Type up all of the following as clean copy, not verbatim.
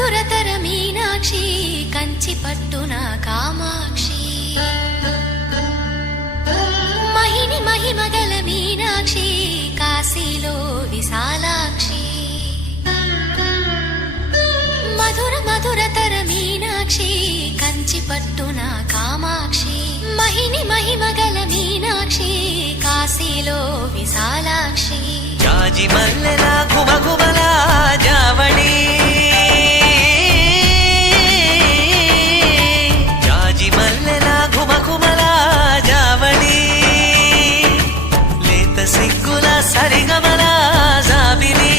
మధురతర మీనాక్షి కంచి పట్టున కామాక్షి మహిని మహిమగల మీనాక్షి కాశీలో విశాలాక్షి మధుర మధురతర మీనాక్షి కంచి పట్టున కామాక్షి మహిని మహిమగల మీనాక్షి కాశీలో విశాలాక్షి జాజి మల్లెలా గుమగుమలా జావళి జాజి మల్లెలా గుమగుమలా జావళి లేత సిగ్గుల సరిగమల జాబిలి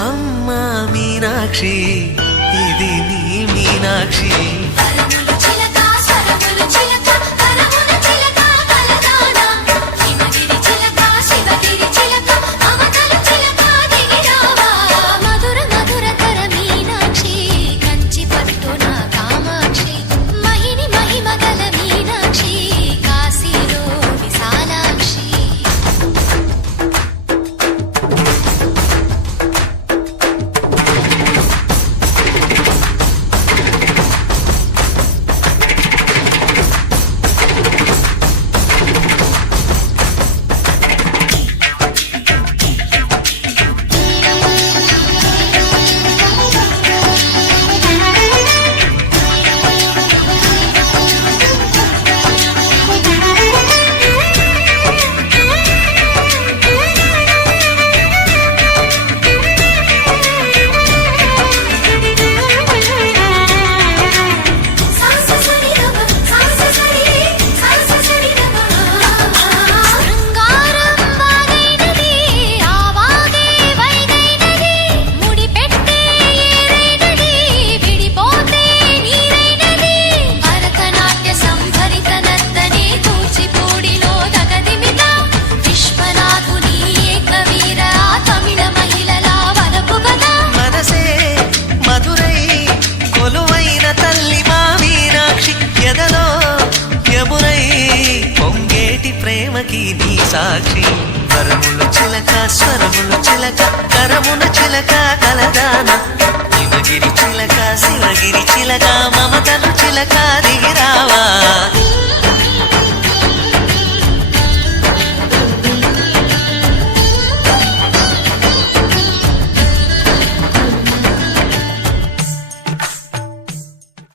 అమ్మ మీనాక్షి ఇది నీ మీనాక్షి ప్రేమకి నీ సాక్షి వరములు చిలక స్వరములు చిలక కరమున చిలక కలదాన హిమగిరి చిలక శివగిరి చిలక మమతలు చిలక దిగి